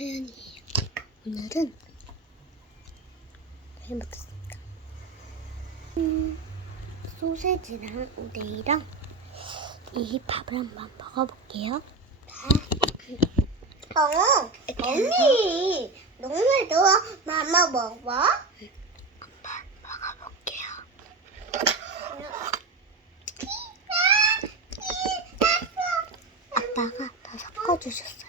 서연이에요. 오늘은 해먹겠습니다. 음, 소세지랑 오뎅이랑 이 밥을 한번 먹어볼게요. 어, 언니, 너네도 마마 먹어? 한번 먹어볼게요. 아빠가 다 섞어주셨어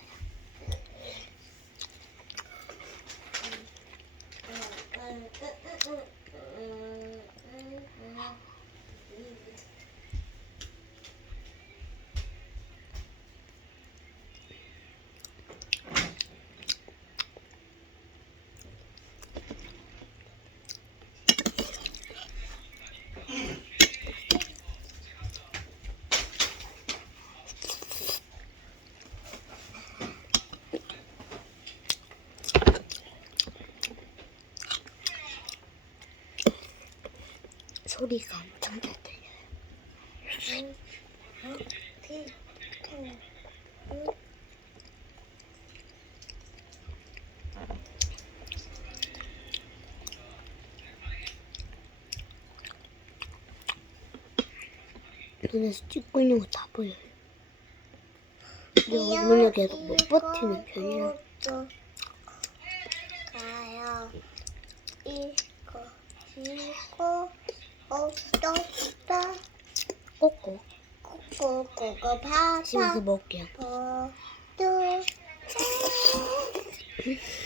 소리가 엄청 잘 들려요. 눈에서 찍고 있는 거 다 보여요. 근데 오늘 계속 못 버티는 편이라 가요. 이거, 이거, 어떠다, 꼭꼭 꼬꼬꼬꼬 파파, 집에서 먹을게요. 버두,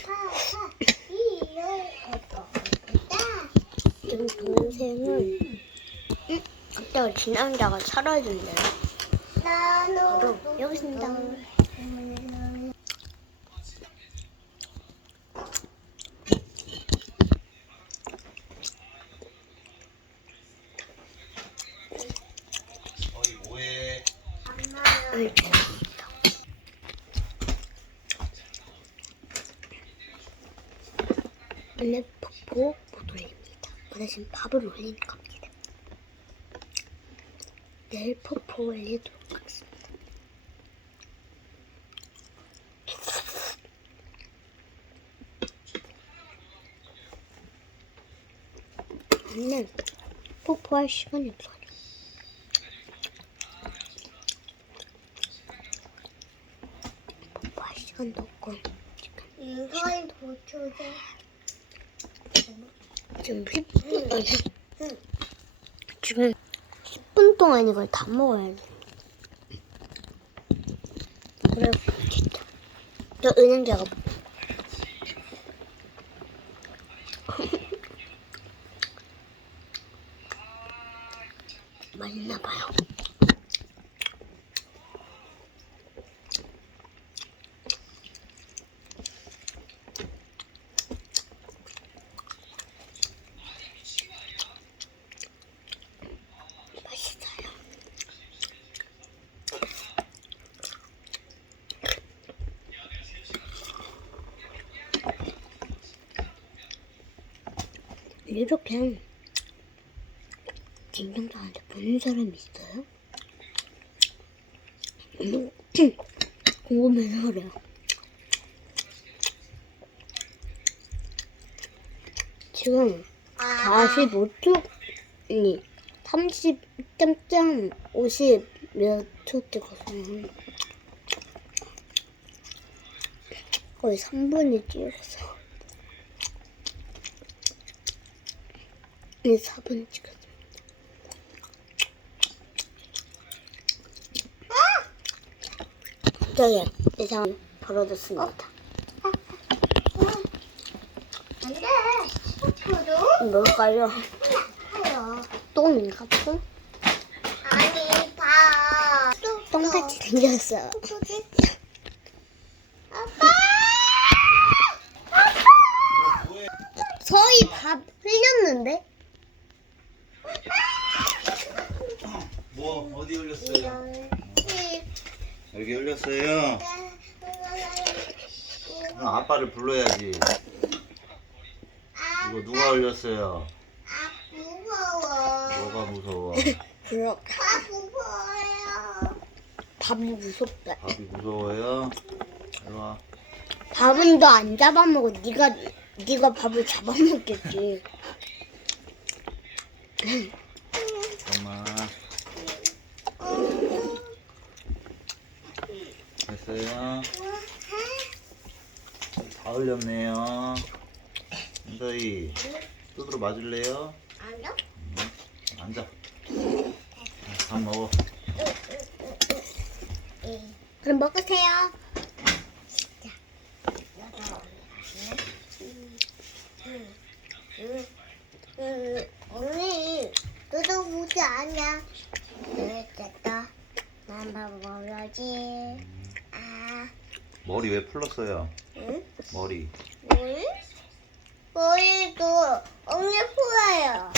파파, 어떠다. 지금 동생은 응? 그때가 지남자가 살아준대요. 바로 나도 여기 있습니다. 어이 뭐해? 이렇게 원래 폭포 못 올립니다. 그 대신 밥을 올리는 겁니다. 내일 폭포 올리도록 하겠습니다. 오늘 폭포할 시간이 없어요. 폭포할 없고 지금 이걸 도초제. 지금 10분, 아니, 지금 10분 동안 이걸 다 먹어야 돼. 그래, 진짜. 저 은행자가 맛있나 봐요. 맛있어요. 이렇게 김정자한테 보는 사람이 있어요? 음, 궁금해서 그래요. 지금 45초니 30점 50몇초 찍었어요. 거의 3분이 찍었어. 네, 4분 찍었어. 갑자기 이상 벌어졌습니다. 안 돼. 뭘까요? 똥인가 똥? 아니, 봐. 똥같이 생겼어. 아빠! 뭐해? 서희 밥 흘렸는데? 뭐 어디 흘렸어요? 이런 여기 흘렸어요. 그럼 아빠를 불러야지. 이거 누가 흘렸어요? 아, 무서워. 뭐가 무서워? 그럼 아, 무서워요. 밥이 무섭다. 밥이 무서워요? 이리 와. 밥은 너 안 잡아먹어. 네가 네가 밥을 잡아먹겠지. 잠깐만. 됐어요. 다 흘렸네요. 은서이, 두드러 맞을래요? 아니요? 앉아. 밥 먹어. 그럼 먹으세요. 응, 언니, 너도 보지 않냐? 됐다. 나만 먹어야지. 아, 머리 왜 풀렀어요? 응? 머리. 머리? 머리도 언니 풀어요.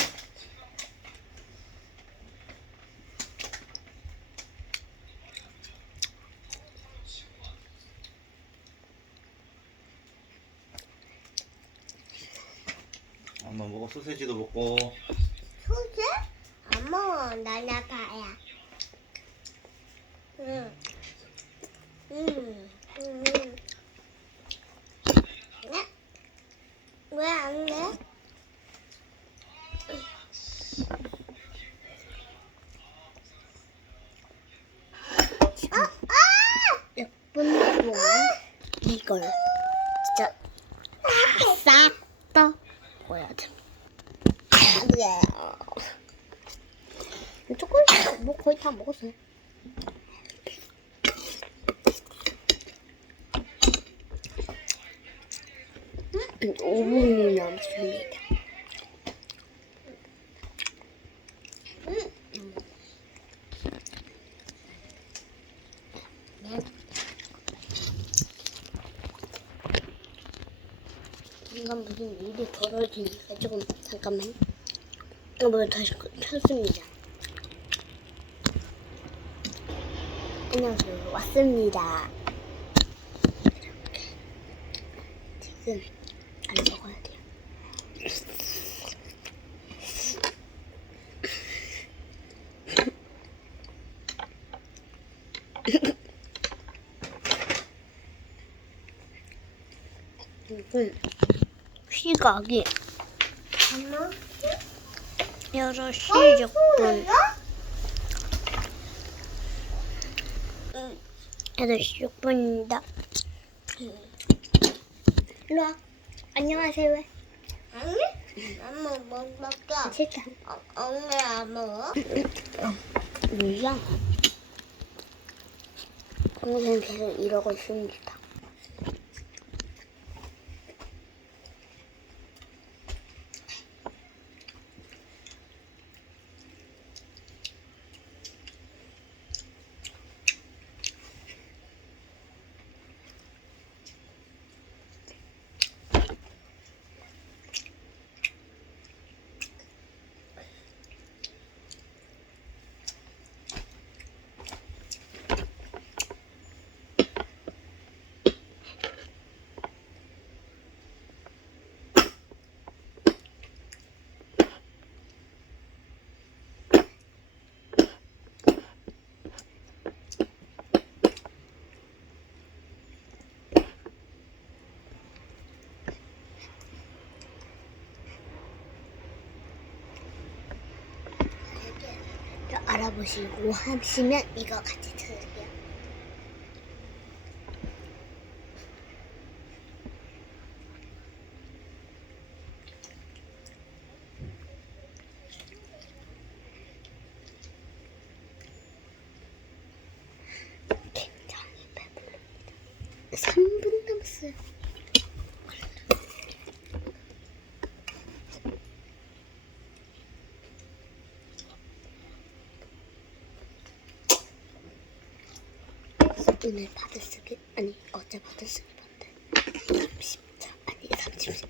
엄마 먹어. 소세지도 먹고. 소재? 안 먹어. 나나 봐야. 응. 응. 응. 네? 왜 안 돼? 아! 아! 몇 이걸 진짜 싹다 먹어야 돼. 네. 초콜릿 뭐 거의 다 먹었어요. 5분이 남습니다. 이건 무슨 일이 벌어지니까 조금 잠깐만. 이걸 다시 켰습니다. 안녕하세요. 왔습니다. 지금 안 먹어야 돼요. 지금 시각이 엄마? 6시 어, 6분. 8시 6분입니다. 일로 와. 안녕하세요. 왜? 아니? 엄마 뭐 먹어? 싫다. 어, 언니 안 먹어? 물량. 동생 계속 이러고 있습니다. 알아보시고 하시면 이거 같이 들을게요. 굉장히 배부릅니다. 3분 남았어요. 오늘 받을 수기 아니 어제 받을 쓰기 반데. 30초 아니 30